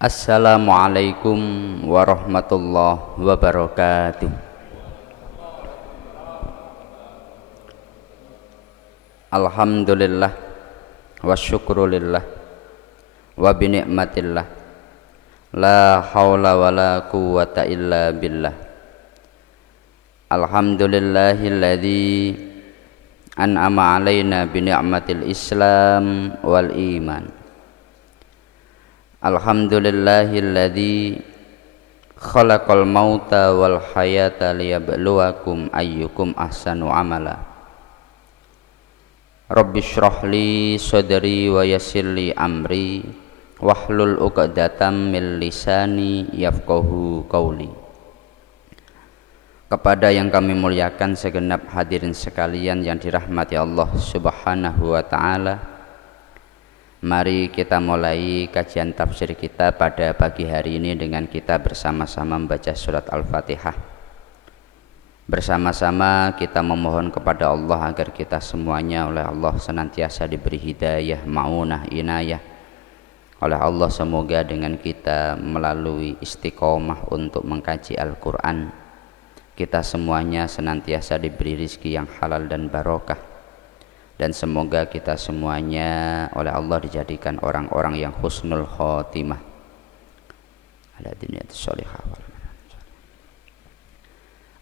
Assalamualaikum warahmatullahi wabarakatuh. Alhamdulillah wa syukrulillah wa binikmatillah la hawla wa la quwwata illa billah. Alhamdulillahilladzi an'ama alaina bini'matil islam wal iman. Alhamdulillahilladzi khalaqal mauta wal hayata liyabluwakum ayyukum ahsanu amala. Rabbi shrah li sadri wa yassir li amri wahlul 'uqdatam min lisani yafqahu qawli. Kepada yang kami muliakan segenap hadirin sekalian yang dirahmati Allah Subhanahu wa taala, mari kita mulai kajian tafsir kita pada pagi hari ini dengan kita bersama-sama membaca surat Al-Fatihah. Bersama-sama kita memohon kepada Allah agar kita semuanya oleh Allah senantiasa diberi hidayah, ma'unah, inayah oleh Allah. Semoga dengan kita melalui istiqomah untuk mengkaji Al-Quran, kita semuanya senantiasa diberi rizki yang halal dan barokah. Dan semoga kita semuanya oleh Allah dijadikan orang-orang yang husnul khotimah ala diniyati sholihah.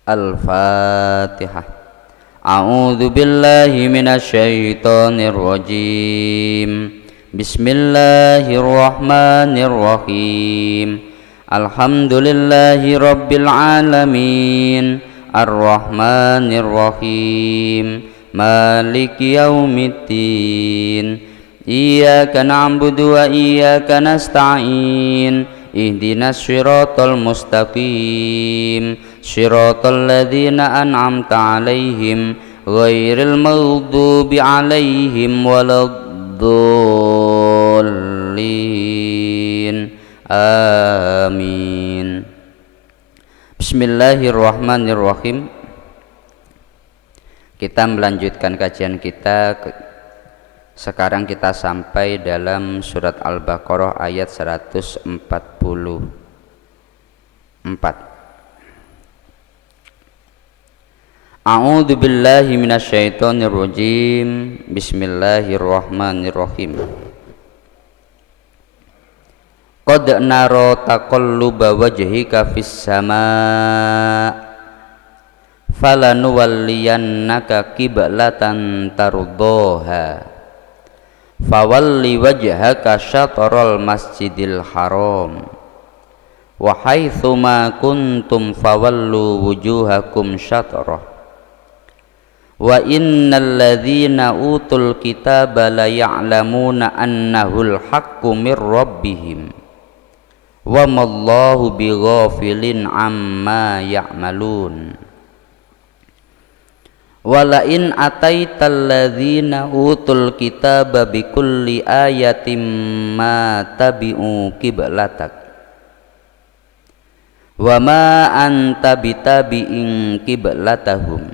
Al-Fatihah. A'udzu billahi minasyaitonir rajim. Bismillahirrahmanirrahim. Alhamdulillahi rabbil alamin. Ar-Rahmanir Rahim. Maliki yaumiddin. Iyyaka na'budu wa iyyaka nasta'in. Ihdinas siratal mustaqim. Shiratal ladzina an'amta 'alaihim ghairil maghdubi 'alaihim waladdallin. Amin. Bismillahirrahmanirrahim. Kita melanjutkan kajian kita. Sekarang kita sampai dalam surat Al-Baqarah ayat 144. A'udzu billahi minasyaitonir rajim. Bismillahirrahmanirrahim. Qad nara taqalluba wajhika fis samaa falanuwalliyannaka qiblatan tardhaha fawalli wajhaka syatral masjidil haram wa haitsuma kuntum fawallu wujuhakum syatrah. Wa innal ladzina utul kitaba la ya'lamuna annahul haqqu mir rabbihim wa mallahu bighafilin amma ya'malun. Wa la in ataital ladzina utul kitaba bikulli ayatin ma tabi'u qiblatak wa ma anta bitabi'in qiblatahum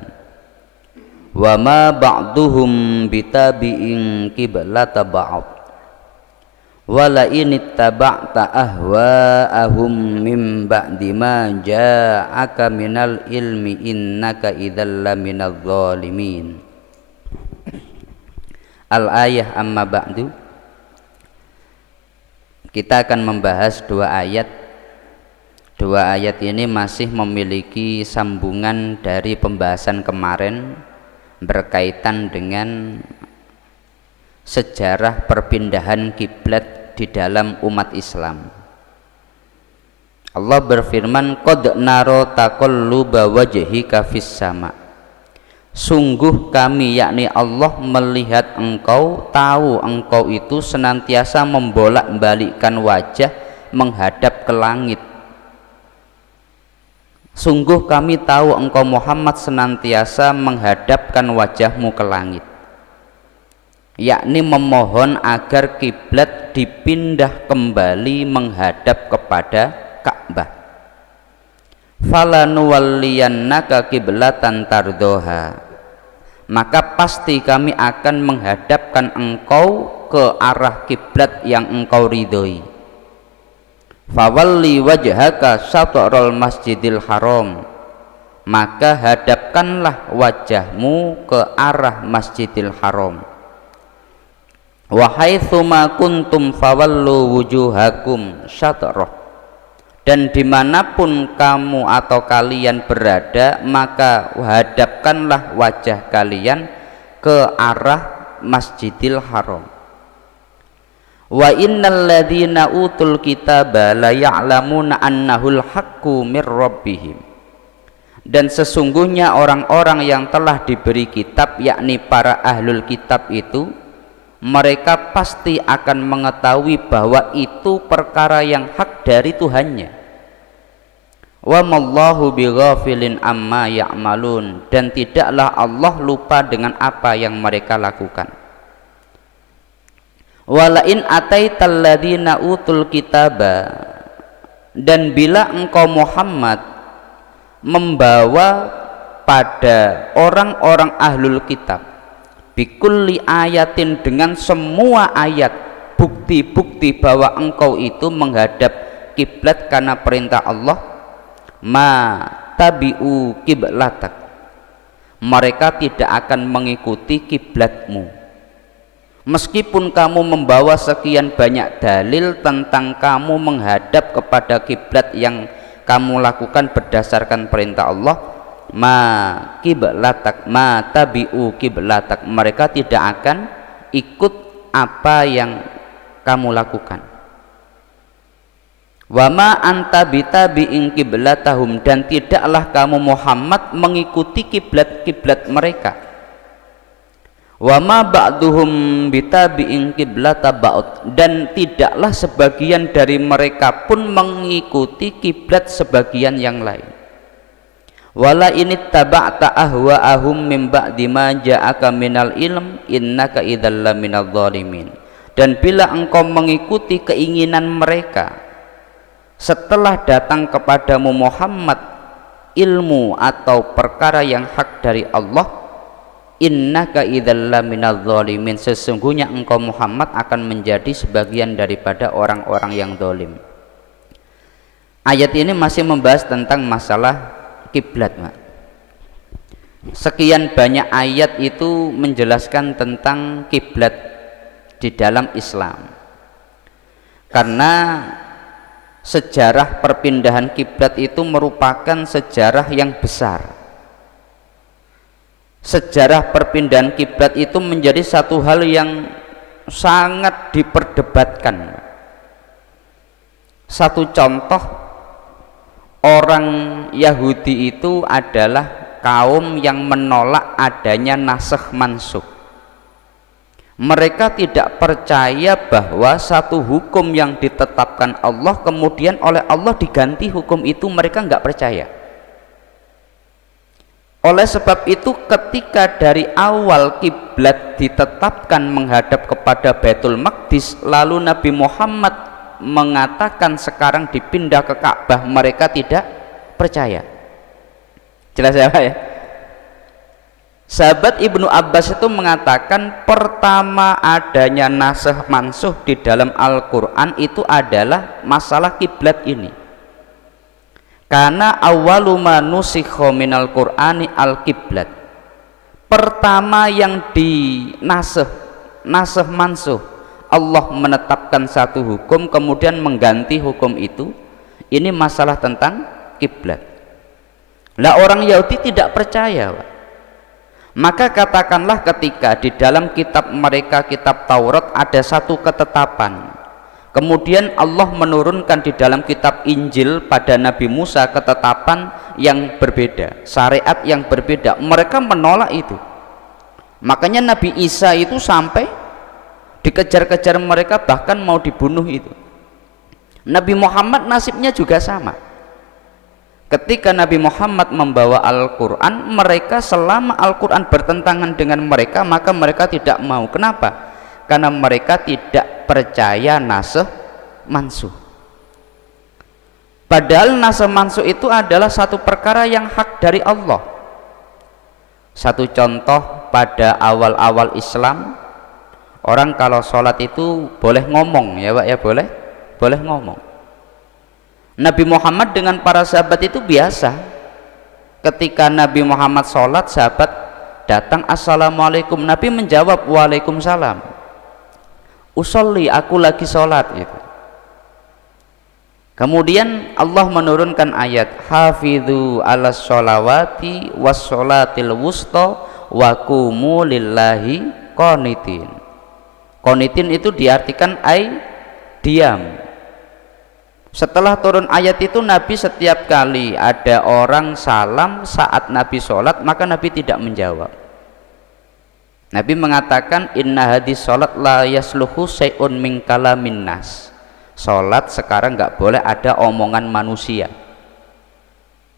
wa ma ba'duhum bitabi'in qiblata ba'd wa la in ittaba'ta ahwa'ahum min ba'di ma ja'aka minal ilmi innaka idzal laminadh dhalimin. Al-ayah amma ba'du. Kita akan membahas dua ayat. Dua ayat ini masih memiliki sambungan dari pembahasan kemarin berkaitan dengan sejarah perpindahan kiblat di dalam umat Islam. Allah berfirman, qad nara taqalluba wajhika fis sama. Sungguh kami, yakni Allah, melihat engkau, tahu engkau itu senantiasa membolak-balikkan wajah menghadap ke langit. Sungguh kami tahu engkau Muhammad senantiasa menghadapkan wajahmu ke langit, yakni memohon agar kiblat dipindah kembali menghadap kepada Ka'bah. Falanuwalliyannaka qiblatan tardhaha. Maka pasti kami akan menghadapkan engkau ke arah kiblat yang engkau ridhoi. fawalli wajhaka syatral masjidil haram, maka hadapkanlah wajahmu ke arah Masjidil Haram. Wa haitsuma kuntum fawallu wujuhakum syatrah, dan dimanapun kamu atau kalian berada, maka hadapkanlah wajah kalian ke arah Masjidil Haram. Wa innal ladzina utul kitaba la ya'lamuna annahul haqqu mir rabbihim, dan sesungguhnya orang-orang yang telah diberi kitab, yakni para ahlul kitab itu, mereka pasti akan mengetahui bahwa itu perkara yang hak dari Tuhannya. Wa mallahu bighafilin amma ya'malun, dan tidaklah Allah lupa dengan apa yang mereka lakukan. Walain ataital ladzina utul kitaba, dan bila engkau Muhammad membawa pada orang-orang ahlul kitab bikulli ayatin, dengan semua ayat, bukti-bukti bahwa engkau itu menghadap kiblat karena perintah Allah, ma tabi'u kiblatak, mereka tidak akan mengikuti kiblatmu. Meskipun kamu membawa sekian banyak dalil tentang kamu menghadap kepada kiblat yang kamu lakukan berdasarkan perintah Allah, ma kiblatak ma tabi'u kiblatak, mereka tidak akan ikut apa yang kamu lakukan. Wa ma anta bitabi'in kiblatahum, dan tidaklah kamu Muhammad mengikuti kiblat-kiblat mereka. Wa ma ba'duhum bitabi'in kiblata ba'd, dan tidaklah sebagian dari mereka pun mengikuti kiblat sebagian yang lain. Wala ini taba'ta ahwa'ahum min ba'di ma ja'aka minal ilm innaka idzal laminadh dhalimin, dan bila engkau mengikuti keinginan mereka setelah datang kepadamu Muhammad ilmu atau perkara yang hak dari Allah, innaka idzal laminadh dhalimin, sesungguhnya engkau Muhammad akan menjadi sebagian daripada orang-orang yang zalim. Ayat ini masih membahas tentang masalah kiblat. Sekian banyak ayat itu menjelaskan tentang kiblat di dalam Islam, karena sejarah perpindahan kiblat itu merupakan sejarah yang besar. Sejarah perpindahan kiblat itu menjadi satu hal yang sangat diperdebatkan. Satu contoh, orang Yahudi itu adalah kaum yang menolak adanya nasikh mansukh. Mereka tidak percaya bahwa satu hukum yang ditetapkan Allah kemudian oleh Allah diganti hukum itu, mereka nggak percaya. Oleh sebab itu ketika dari awal kiblat ditetapkan menghadap kepada Baitul Maqdis, lalu Nabi Muhammad mengatakan sekarang dipindah ke Ka'bah, mereka tidak percaya. Jelas ya Pak ya? Sahabat Ibnu Abbas itu mengatakan pertama adanya nasikh mansukh di dalam Al-Quran itu adalah masalah kiblat ini. Karena awwalu ma nusikha minal Qur'ani al-kiblat, pertama yang nasikh mansukh, Allah menetapkan satu hukum kemudian mengganti hukum itu, ini masalah tentang kiblat. Lah orang Yahudi tidak percaya Pak. Maka katakanlah ketika di dalam kitab mereka, kitab Taurat, ada satu ketetapan, kemudian Allah menurunkan di dalam kitab Injil pada Nabi Musa ketetapan yang berbeda, syariat yang berbeda, mereka menolak itu. Makanya Nabi Isa itu sampai dikejar-kejar mereka, bahkan mau dibunuh itu. Nabi Muhammad nasibnya juga sama. Ketika Nabi Muhammad membawa Al-Quran, mereka selama Al-Quran bertentangan dengan mereka, maka mereka tidak mau. Kenapa? Karena mereka tidak percaya nasikh mansukh. Padahal nasikh mansukh itu adalah satu perkara yang hak dari Allah. Satu contoh, pada awal-awal Islam, orang kalau sholat itu boleh ngomong ya Pak ya, boleh ngomong. Nabi Muhammad dengan para sahabat itu biasa. Ketika Nabi Muhammad sholat, sahabat datang, assalamualaikum, Nabi menjawab waalaikumsalam. Usolli, aku lagi sholat gitu. Kemudian Allah menurunkan ayat hafidhu ala sholawati was sholatil wusta wa qumu lillahi qanitin. Qanitin itu diartikan diam. Setelah turun ayat itu, Nabi setiap kali ada orang salam saat Nabi sholat, maka Nabi tidak menjawab. Nabi mengatakan inna hadis sholat la yasluhu say'un min kalamin nas. Sholat sekarang nggak boleh ada omongan manusia.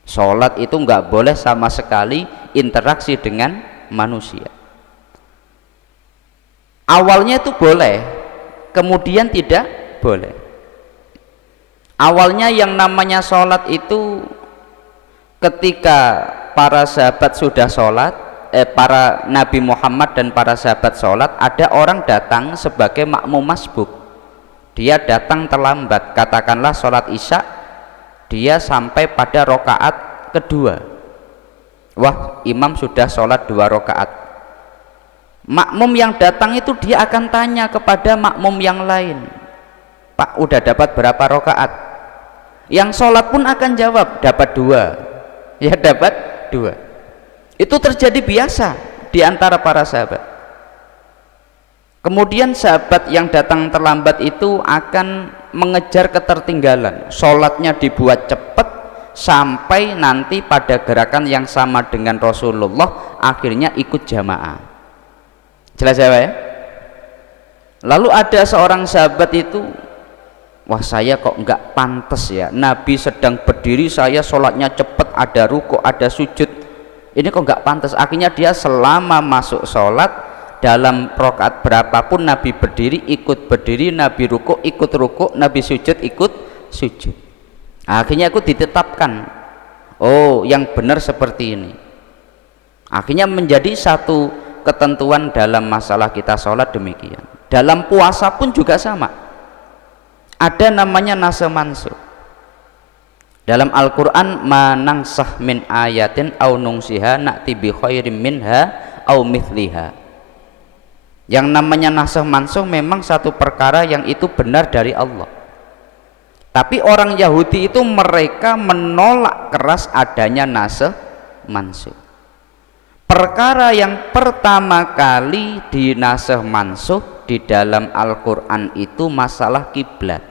Sholat itu nggak boleh sama sekali interaksi dengan manusia. Awalnya itu boleh, kemudian tidak boleh. Awalnya yang namanya sholat itu ketika para sahabat sudah sholat, para Nabi Muhammad dan para sahabat sholat, ada orang datang sebagai makmum masbuk. Dia datang terlambat, katakanlah sholat isya, dia sampai pada rokaat kedua. Wah, imam sudah sholat 2 rokaat. Makmum yang datang itu dia akan tanya kepada makmum yang lain, Pak, udah dapat berapa rokaat? Yang sholat pun akan jawab, dapat 2. Ya, dapat 2. Itu terjadi biasa di antara para sahabat. Kemudian sahabat yang datang terlambat itu akan mengejar ketertinggalan. Sholatnya dibuat cepat sampai nanti pada gerakan yang sama dengan Rasulullah, akhirnya ikut jamaah. Jelas ya? Lalu ada seorang sahabat itu, wah, saya kok nggak pantas ya, Nabi sedang berdiri, saya sholatnya cepat, ada ruku, ada sujud, ini kok nggak pantas. Akhirnya dia selama masuk sholat, dalam rakaat berapapun Nabi berdiri, ikut berdiri, Nabi ruku, ikut ruku, Nabi sujud, ikut sujud. Akhirnya aku ditetapkan, oh, yang benar seperti ini. Akhirnya menjadi satu ketentuan dalam masalah kita sholat demikian. Dalam puasa pun juga sama, ada namanya nase mansuh. Dalam Al-Quran, manangsah min ayatin au nungsiha na'ti bi khairim minha au mithliha. Yang namanya nasakh mansuh memang satu perkara yang itu benar dari Allah. Tapi orang Yahudi itu mereka menolak keras adanya nasakh mansuh. Perkara yang pertama kali di nasakh mansuh di dalam Al-Quran itu masalah kiblat.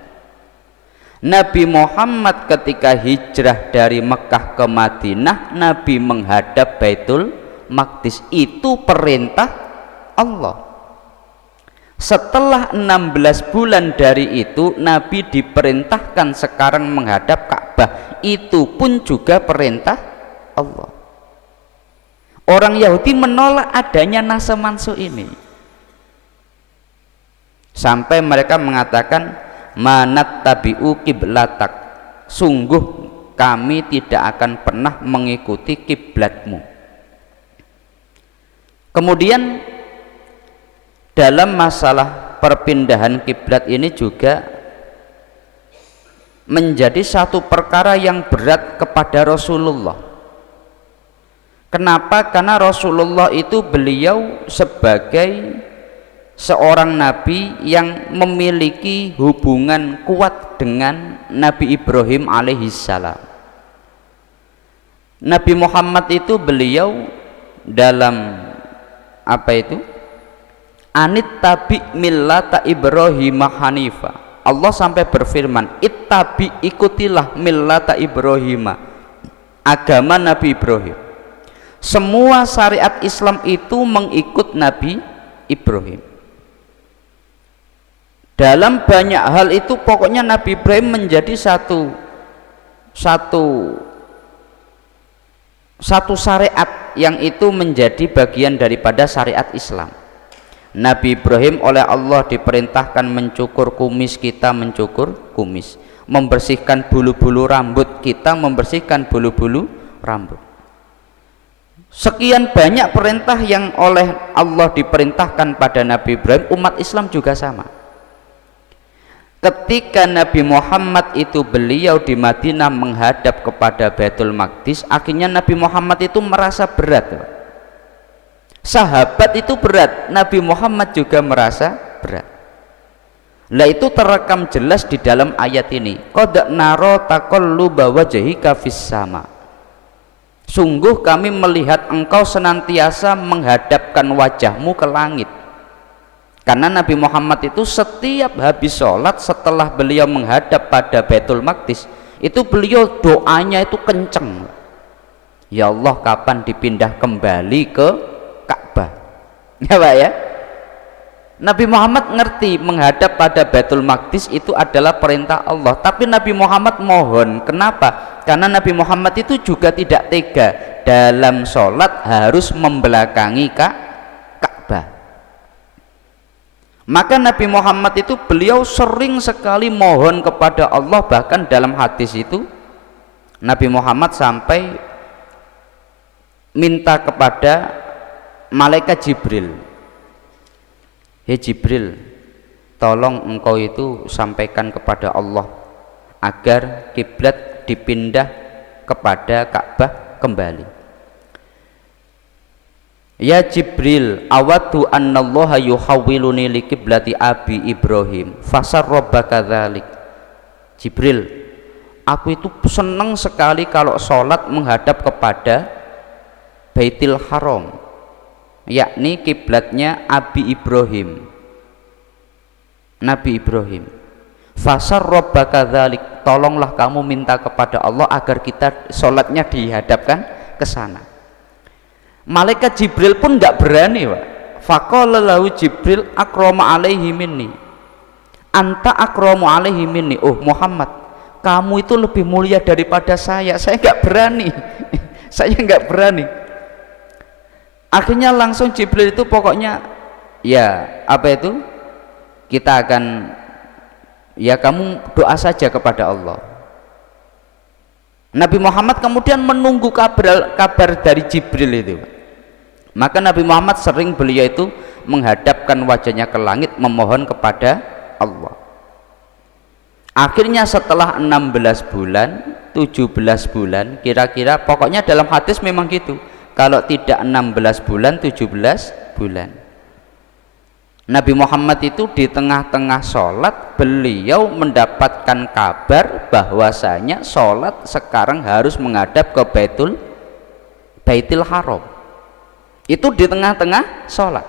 Nabi Muhammad ketika hijrah dari Mekah ke Madinah, Nabi menghadap Baitul Maqdis, itu perintah Allah. Setelah 16 bulan dari itu, Nabi diperintahkan sekarang menghadap Ka'bah, itu pun juga perintah Allah. Orang Yahudi menolak adanya nase mansuh ini, sampai mereka mengatakan manat tabi'u kiblatak, sungguh kami tidak akan pernah mengikuti kiblatmu. Kemudian dalam masalah perpindahan kiblat ini juga menjadi satu perkara yang berat kepada Rasulullah. Kenapa? Karena Rasulullah itu beliau sebagai seorang nabi yang memiliki hubungan kuat dengan Nabi Ibrahim alaihissalam. Nabi Muhammad itu beliau dalam anit tabi millata Ibrahim hanifa. Allah sampai berfirman, ittabi, ikutilah millata Ibrahim, agama Nabi Ibrahim. Semua syariat Islam itu mengikut Nabi Ibrahim. Dalam banyak hal itu pokoknya Nabi Ibrahim menjadi satu syariat yang itu menjadi bagian daripada syariat Islam. Nabi Ibrahim oleh Allah diperintahkan mencukur kumis, kita mencukur kumis. Membersihkan bulu-bulu rambut, kita membersihkan bulu-bulu rambut. Sekian banyak perintah yang oleh Allah diperintahkan pada Nabi Ibrahim, umat Islam juga sama. ketika Nabi Muhammad itu beliau di Madinah menghadap kepada Baitul Maqdis, akhirnya Nabi Muhammad itu merasa berat. Sahabat itu berat, Nabi Muhammad juga merasa berat. Lah itu terekam jelas di dalam ayat ini. Qad naro taqalluba wajhika fis sama. Sungguh kami melihat engkau senantiasa menghadapkan wajahmu ke langit. Karena Nabi Muhammad itu setiap habis sholat, setelah beliau menghadap pada Baitul Maqdis, itu beliau doanya itu kenceng. Ya Allah, kapan dipindah kembali ke Ka'bah? Ya Pak ya. Nabi Muhammad ngerti menghadap pada Baitul Maqdis itu adalah perintah Allah, tapi Nabi Muhammad mohon. Kenapa? Karena Nabi Muhammad itu juga tidak tega dalam sholat harus membelakangi Ka'bah. Maka Nabi Muhammad itu beliau sering sekali mohon kepada Allah. Bahkan dalam hadis itu Nabi Muhammad sampai minta kepada malaikat Jibril, hei Jibril, tolong engkau itu sampaikan kepada Allah agar kiblat dipindah kepada Ka'bah kembali. Ya Jibril, awadu annallaha yuhawwiluni li kiblati abi Ibrahim fasarrabaka dzalik. Jibril, aku itu senang sekali kalau sholat menghadap kepada Baitul Haram, yakni kiblatnya Abi Ibrahim, Nabi Ibrahim. Fasarrabaka dzalik, tolonglah kamu minta kepada Allah agar kita sholatnya dihadapkan ke sana. Malaikat Jibril pun nggak berani, Pak. Faqala lahu Jibril akrama alaihi minni, anta akramu alaihi minni. Oh Muhammad, kamu itu lebih mulia daripada saya nggak berani. Saya nggak berani. Akhirnya langsung Jibril itu pokoknya ya apa itu, kita akan, ya kamu doa saja kepada Allah. Nabi Muhammad kemudian menunggu kabar dari Jibril itu. Maka Nabi Muhammad sering beliau itu menghadapkan wajahnya ke langit memohon kepada Allah. Akhirnya setelah 16 bulan, 17 bulan kira-kira, pokoknya dalam hadis memang gitu. Kalau tidak 16 bulan, 17 bulan. Nabi Muhammad itu di tengah-tengah sholat beliau mendapatkan kabar bahwasanya sholat sekarang harus menghadap ke Baitul Haram. Itu di tengah-tengah sholat.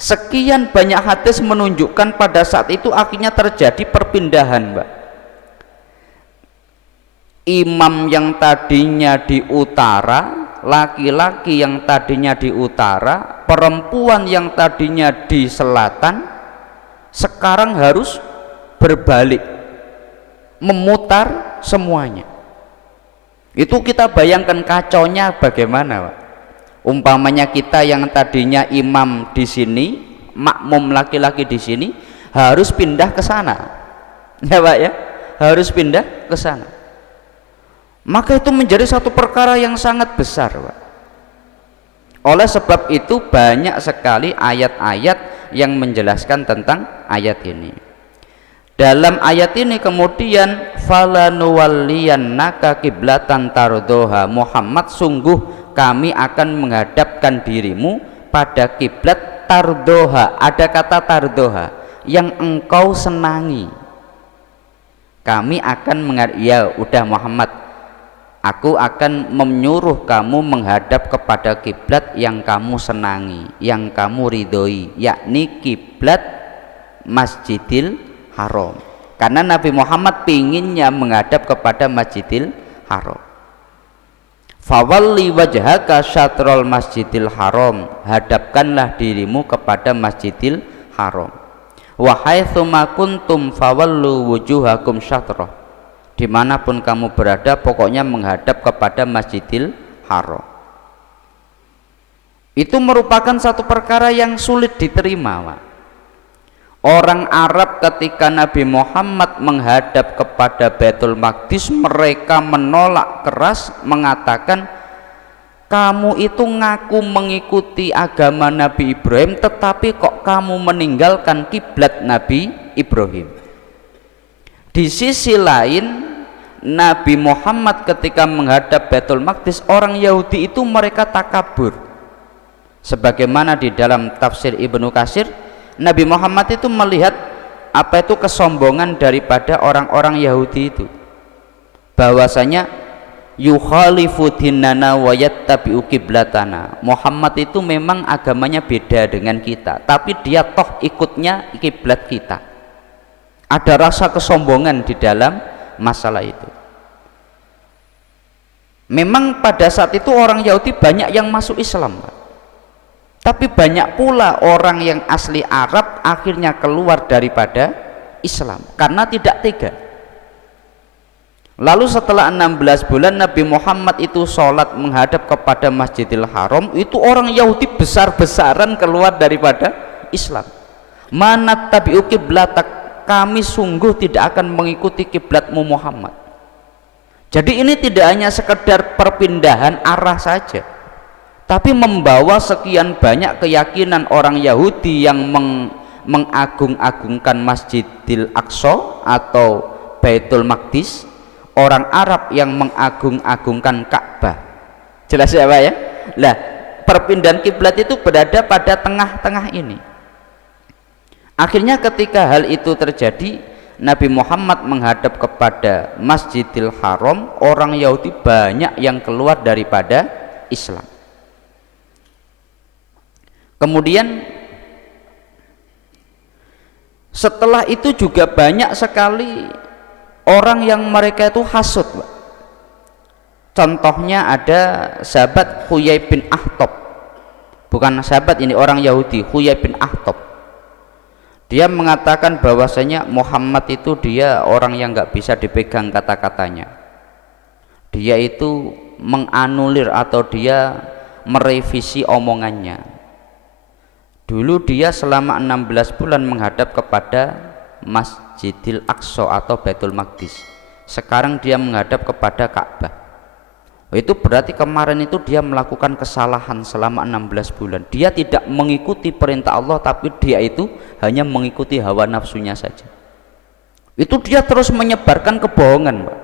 Sekian banyak hadis menunjukkan pada saat itu akhirnya terjadi perpindahan, Mbak. Imam yang tadinya di utara, laki-laki yang tadinya di utara, perempuan yang tadinya di selatan, sekarang harus berbalik, memutar semuanya. Itu kita bayangkan kacaunya bagaimana, Pak. Umpamanya kita yang tadinya imam di sini, makmum laki-laki di sini, harus pindah ke sana, ya Pak ya, harus pindah ke sana. Maka itu menjadi satu perkara yang sangat besar, Pak. Oleh sebab itu banyak sekali ayat-ayat yang menjelaskan tentang ayat ini. Dalam ayat ini kemudian falanuwalliyannaka kiblatan tardoha, Muhammad, sungguh kami akan menghadapkan dirimu pada kiblat tardoha. Ada kata tardoha, yang engkau senangi. Kami akan ya udah Muhammad, aku akan menyuruh kamu menghadap kepada kiblat yang kamu senangi, yang kamu ridhoi, yakni kiblat Masjidil Haram. Karena Nabi Muhammad pinginnya menghadap kepada Masjidil Haram. Fawalli wajhaka syatrul Masjidil Haram, hadapkanlah dirimu kepada Masjidil Haram. Wa haitsuma kuntum fawallu wujuhakum syatrah, dimanapun kamu berada pokoknya menghadap kepada Masjidil Haram. Itu merupakan satu perkara yang sulit diterima, Pak. Orang Arab ketika Nabi Muhammad menghadap kepada Baitul Maqdis, mereka menolak keras, mengatakan kamu itu ngaku mengikuti agama Nabi Ibrahim, tetapi kok kamu meninggalkan kiblat Nabi Ibrahim. Di sisi lain Nabi Muhammad ketika menghadap Baitul Maqdis, orang Yahudi itu mereka takabur. Sebagaimana di dalam tafsir Ibnu Katsir, Nabi Muhammad itu melihat apa itu kesombongan daripada orang-orang Yahudi itu, bahwasanya yukhalifu dinana wa yattabi'u qiblatana. Muhammad itu memang agamanya beda dengan kita, tapi dia toh ikutnya kiblat kita. Ada rasa kesombongan di dalam masalah itu. Memang pada saat itu orang Yahudi banyak yang masuk Islam, Pak. Tapi banyak pula orang yang asli Arab akhirnya keluar daripada Islam karena tidak tega. Lalu setelah 16 bulan Nabi Muhammad itu sholat menghadap kepada Masjidil Haram, itu orang Yahudi besar-besaran keluar daripada Islam. Mana tabi'u qiblatak, kami sungguh tidak akan mengikuti kiblatmu Muhammad. Jadi ini tidak hanya sekedar perpindahan arah saja, tapi membawa sekian banyak keyakinan orang Yahudi yang mengagung-agungkan Masjidil Aqsa atau Baitul Maqdis, orang Arab yang mengagung-agungkan Ka'bah. Jelas ya Pak ya? Lah, perpindahan kiblat itu berada pada tengah-tengah ini. Akhirnya ketika hal itu terjadi, Nabi Muhammad menghadap kepada Masjidil Haram, orang Yahudi banyak yang keluar daripada Islam. Kemudian setelah itu juga banyak sekali orang yang mereka itu hasud, Pak. Contohnya ada sahabat Huyai bin Akhtab, bukan sahabat ini, orang Yahudi, Huyai bin Akhtab. Dia mengatakan bahwasanya Muhammad itu dia orang yang nggak bisa dipegang kata-katanya. Dia itu menganulir atau dia merevisi omongannya. Dulu dia selama 16 bulan menghadap kepada Masjidil Aqsa atau Baitul Maqdis. Sekarang dia menghadap kepada Ka'bah. Itu berarti kemarin itu dia melakukan kesalahan selama 16 bulan. Dia tidak mengikuti perintah Allah, tapi dia itu hanya mengikuti hawa nafsunya saja. Itu dia terus menyebarkan kebohongan, Pak.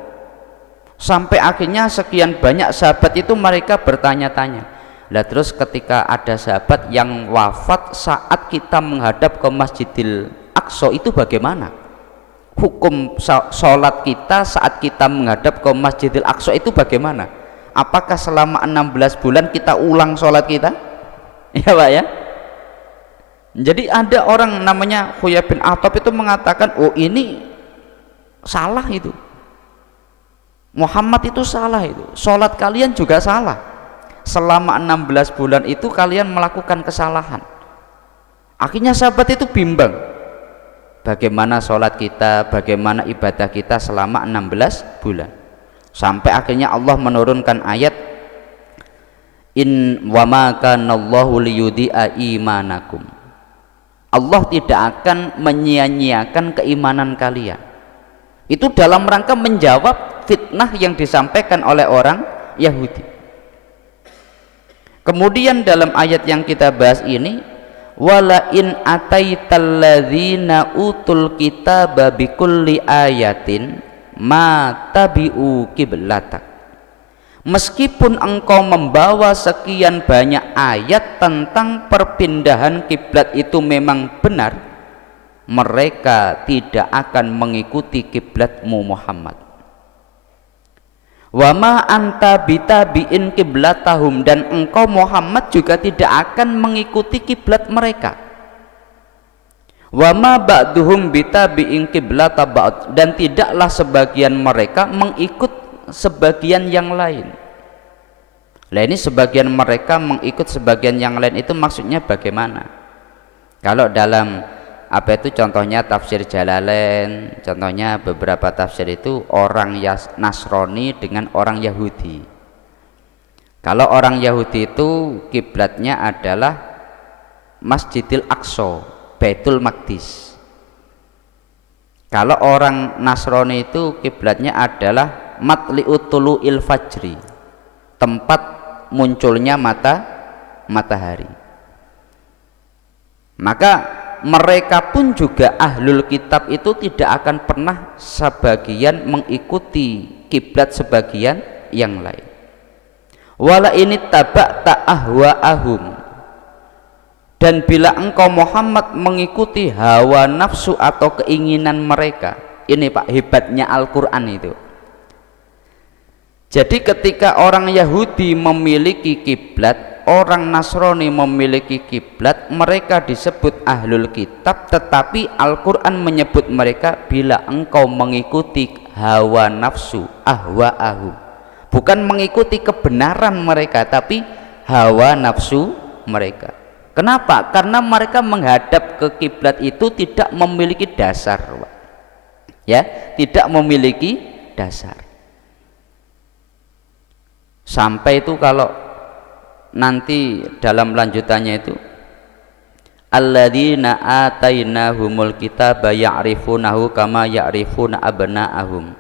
Sampai akhirnya sekian banyak sahabat itu mereka bertanya-tanya, lah terus ketika ada sahabat yang wafat saat kita menghadap ke Masjidil Aqsa itu bagaimana? Hukum sholat kita saat kita menghadap ke Masjidil Aqsa itu bagaimana? Apakah selama 16 bulan kita ulang sholat kita? Ya Pak ya. Jadi ada orang namanya Huyai bin Akhtab itu mengatakan, oh ini salah itu, Muhammad itu salah itu, sholat kalian juga salah. Selama 16 bulan itu kalian melakukan kesalahan. Akhirnya sahabat itu bimbang, bagaimana sholat kita, bagaimana ibadah kita selama 16 bulan. Sampai akhirnya Allah menurunkan ayat, in wa ma kana Allahu liyudhi'a imanakum. Allah tidak akan menyia-nyiakan keimanan kalian. Itu dalam rangka menjawab fitnah yang disampaikan oleh orang Yahudi. Kemudian dalam ayat yang kita bahas ini, wala in ataital ladzina utul kitaba bikulli ayatin ma tabi'u qiblatak. Meskipun engkau membawa sekian banyak ayat tentang perpindahan kiblat itu memang benar, mereka tidak akan mengikuti kiblatmu Muhammad. Wa ma anta bitabi'in qiblatahum, dan engkau Muhammad juga tidak akan mengikuti kiblat mereka. Wa ma ba'duhum bitabi'in qiblata ba'd, dan tidaklah sebagian mereka mengikut sebagian yang lain. Lah ini sebagian mereka mengikut sebagian yang lain itu maksudnya bagaimana? Kalau dalam apa itu contohnya tafsir Jalalain, contohnya beberapa tafsir itu orang Nasrani dengan orang Yahudi. Kalau orang Yahudi itu kiblatnya adalah Masjidil Aqsa, Baitul Maqdis. Kalau orang Nasrani itu kiblatnya adalah Matli'ut Tulu'il Fajri, tempat munculnya matahari. Maka mereka pun juga ahlul kitab itu tidak akan pernah sebagian mengikuti kiblat sebagian yang lain. Wala ini taba'ta ahwa'ahum, dan bila engkau Muhammad mengikuti hawa nafsu atau keinginan mereka. Ini Pak hebatnya Al-Quran itu. Jadi ketika orang Yahudi memiliki kiblat, orang Nasrani memiliki kiblat, mereka disebut ahlul kitab, tetapi Al-Quran menyebut mereka bila engkau mengikuti hawa nafsu ahwa'ahum, bukan mengikuti kebenaran mereka tapi hawa nafsu mereka. Kenapa? Karena mereka menghadap ke kiblat itu tidak memiliki dasar, ya, tidak memiliki dasar. Sampai itu kalau nanti dalam lanjutannya itu alladzina atainahumul kitaba ya'rifunahu kama ya'rifuna abna'ahum,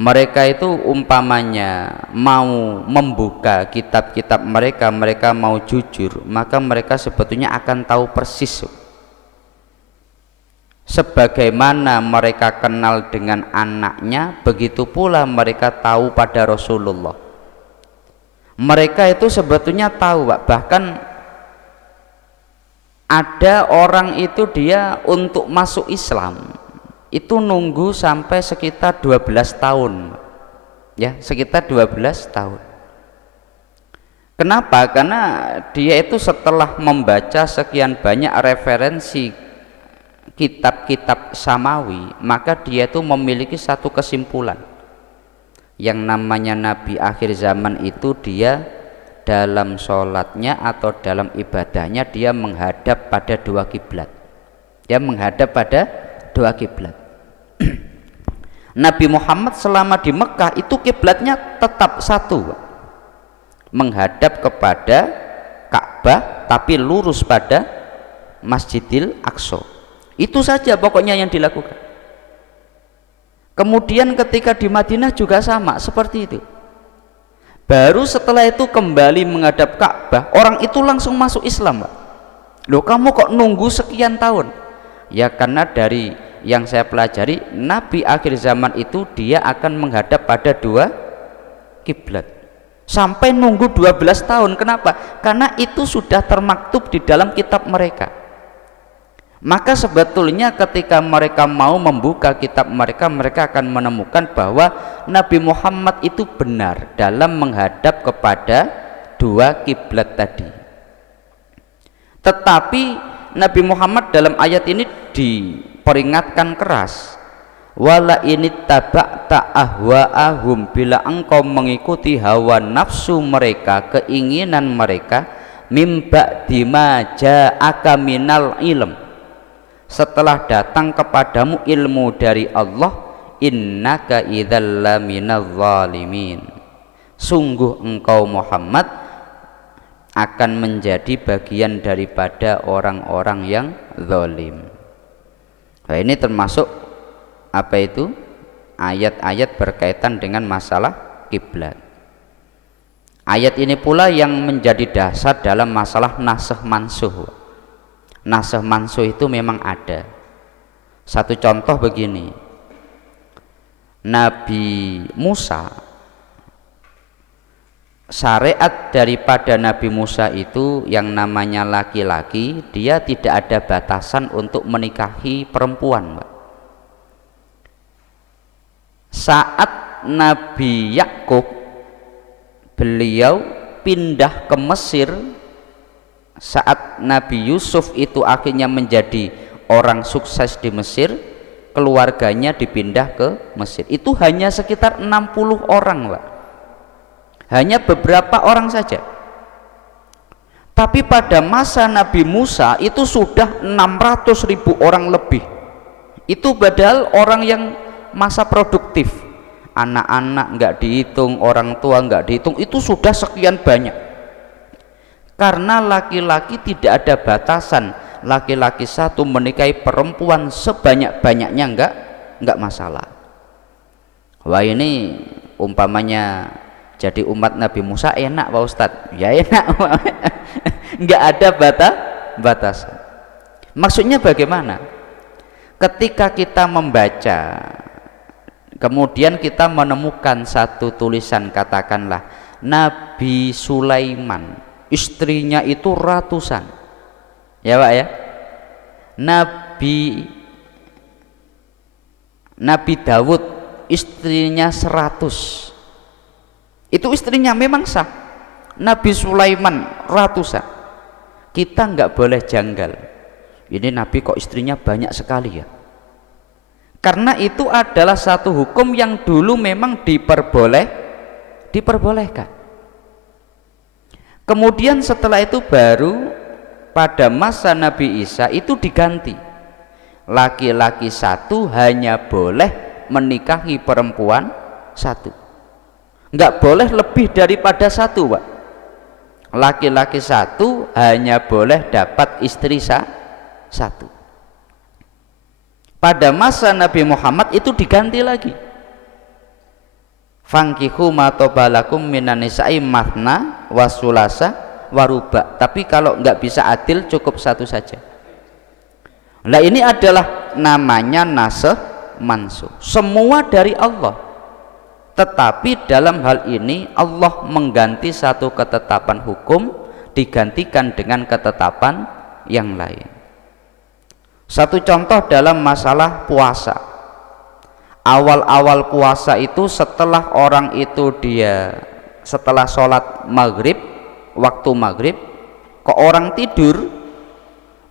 mereka itu umpamanya mau membuka kitab-kitab mereka, mereka mau jujur, maka mereka sebetulnya akan tahu persis sebagaimana mereka kenal dengan anaknya, begitu pula mereka tahu pada Rasulullah. Mereka itu sebetulnya tahu, Pak. Bahkan ada orang itu dia untuk masuk Islam itu nunggu sampai sekitar 12 tahun, ya, sekitar 12 tahun. Kenapa? Karena dia itu setelah membaca sekian banyak referensi kitab-kitab samawi, maka dia itu memiliki satu kesimpulan, yang namanya Nabi akhir zaman itu dia dalam sholatnya atau dalam ibadahnya dia menghadap pada dua kiblat, dia menghadap pada dua kiblat. Nabi Muhammad selama di Mekah itu kiblatnya tetap satu, menghadap kepada Ka'bah tapi lurus pada Masjidil Aqsa. Itu saja pokoknya yang dilakukan. Kemudian ketika di Madinah juga sama seperti itu. Baru setelah itu kembali menghadap Ka'bah, orang itu langsung masuk Islam, Pak. Loh, kamu kok nunggu sekian tahun? Ya karena dari yang saya pelajari, Nabi akhir zaman itu dia akan menghadap pada dua kiblat. Sampai nunggu 12 tahun. Kenapa? Karena itu sudah termaktub di dalam kitab mereka. Maka sebetulnya ketika mereka mau membuka kitab mereka, mereka akan menemukan bahwa Nabi Muhammad itu benar dalam menghadap kepada dua kiblat tadi. Tetapi Nabi Muhammad dalam ayat ini diperingatkan keras, wala ini taba'ta ahwa'ahum, bila engkau mengikuti hawa nafsu mereka, keinginan mereka, mimba dima ja'aka minal ilm, setelah datang kepadamu ilmu dari Allah, innaka idzal laminaz zalimin, sungguh engkau Muhammad akan menjadi bagian daripada orang-orang yang zalim. Nah, ini termasuk apa itu? Ayat-ayat berkaitan dengan masalah kiblat. Ayat ini pula yang menjadi dasar dalam masalah nasakh mansuh. Nasakh mansuh itu memang ada. Satu contoh begini, Nabi Musa, syariat daripada Nabi Musa itu yang namanya laki-laki, dia tidak ada batasan untuk menikahi perempuan, Pak. Saat Nabi Yakub beliau pindah ke Mesir, saat Nabi Yusuf itu akhirnya menjadi orang sukses di Mesir, keluarganya dipindah ke Mesir. Itu hanya sekitar 60 orang, Pak. Hanya beberapa orang saja. Tapi pada masa Nabi Musa itu sudah 600.000 orang lebih. Itu padahal orang yang masa produktif. Anak-anak nggak dihitung, orang tua nggak dihitung, itu sudah sekian banyak. Karena laki-laki tidak ada batasan, laki-laki satu menikahi perempuan sebanyak-banyaknya enggak masalah. Wah, ini umpamanya jadi umat Nabi Musa enak, Pak Ustadz. Ya enak, enggak ada batasan. Maksudnya bagaimana? Ketika kita membaca, kemudian kita menemukan satu tulisan, katakanlah Nabi Sulaiman, istrinya itu ratusan, ya Pak ya. Nabi Dawud, istrinya 100. Itu istrinya memang sah. Nabi Sulaiman ratusan. Kita nggak boleh janggal. Ini Nabi kok istrinya banyak sekali ya? Karena itu adalah satu hukum yang dulu memang diperbolehkan. Kemudian setelah itu baru pada masa Nabi Isa itu diganti. Laki-laki satu hanya boleh menikahi perempuan satu. Nggak boleh lebih daripada satu, Pak. Laki-laki satu hanya boleh dapat istri satu. Pada masa Nabi Muhammad itu diganti lagi. Fankihu ma tobalakum minan nisa'i mathna wasulasa waruba. Tapi kalau nggak bisa adil cukup satu saja. Nah ini adalah namanya nasakh mansukh. Semua dari Allah. Tetapi dalam hal ini Allah mengganti satu ketetapan hukum digantikan dengan ketetapan yang lain. Satu contoh dalam masalah puasa. Awal-awal puasa itu setelah orang itu setelah sholat maghrib, waktu maghrib, kok orang tidur,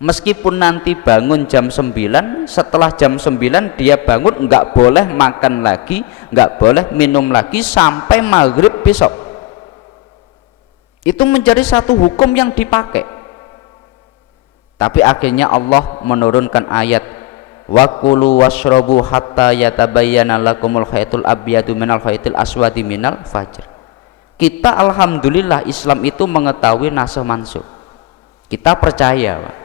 meskipun nanti bangun jam 9, setelah jam 9 dia bangun, nggak boleh makan lagi, nggak boleh minum lagi sampai maghrib besok. Itu menjadi satu hukum yang dipakai. Tapi akhirnya Allah menurunkan ayat wa kulu washrabu hatta yatabayyana lakumul khaytul abyadu minal khaytil aswadi minal fajr. Kita alhamdulillah Islam itu mengetahui nasakh mansukh. Kita percaya, Pak.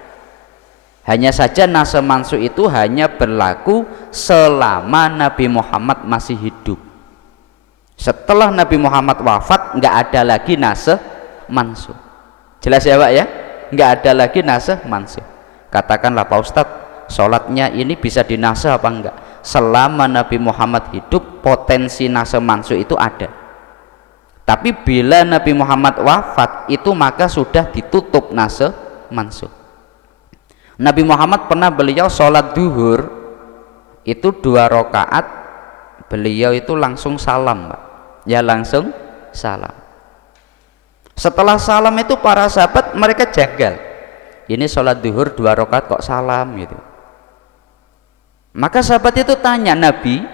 Hanya saja nasakh mansukh itu hanya berlaku selama Nabi Muhammad masih hidup. Setelah Nabi Muhammad wafat nggak ada lagi nasakh mansukh. Jelas ya Pak ya? Nggak ada lagi nasakh mansukh. Katakanlah Pak Ustadz, sholatnya ini bisa dinasakh apa enggak? Selama Nabi Muhammad hidup potensi nasakh mansukh itu ada. Tapi bila Nabi Muhammad wafat itu maka sudah ditutup nasakh mansukh. Nabi Muhammad pernah beliau sholat duhur itu 2 rakaat, beliau itu langsung salam, Pak. Ya langsung salam. Setelah salam itu para sahabat mereka janggal, ini sholat duhur 2 rakaat kok salam gitu. Maka sahabat itu tanya, Nabi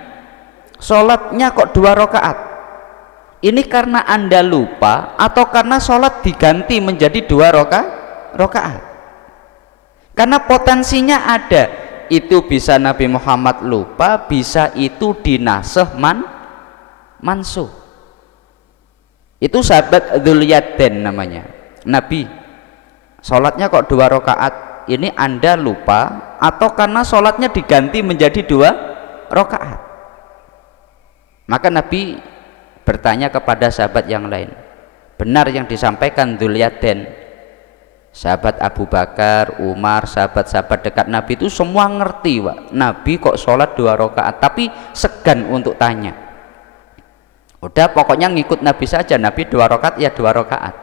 sholatnya kok 2 rakaat, ini karena anda lupa atau karena sholat diganti menjadi 2 rakaat? Karena potensinya ada, itu bisa Nabi Muhammad lupa, bisa itu dinasakh mansukh. Itu sahabat Dzulyaden namanya. Nabi sholatnya kok 2 rakaat, ini anda lupa atau karena sholatnya diganti menjadi 2 rakaat? Maka Nabi bertanya kepada sahabat yang lain, benar yang disampaikan Dzulyaden. Sahabat Abu Bakar, Umar, sahabat-sahabat dekat Nabi itu semua ngerti, Pak. Nabi kok sholat 2 rakaat, tapi segan untuk tanya. Udah pokoknya ngikut Nabi saja, Nabi 2 rakaat ya 2 rakaat.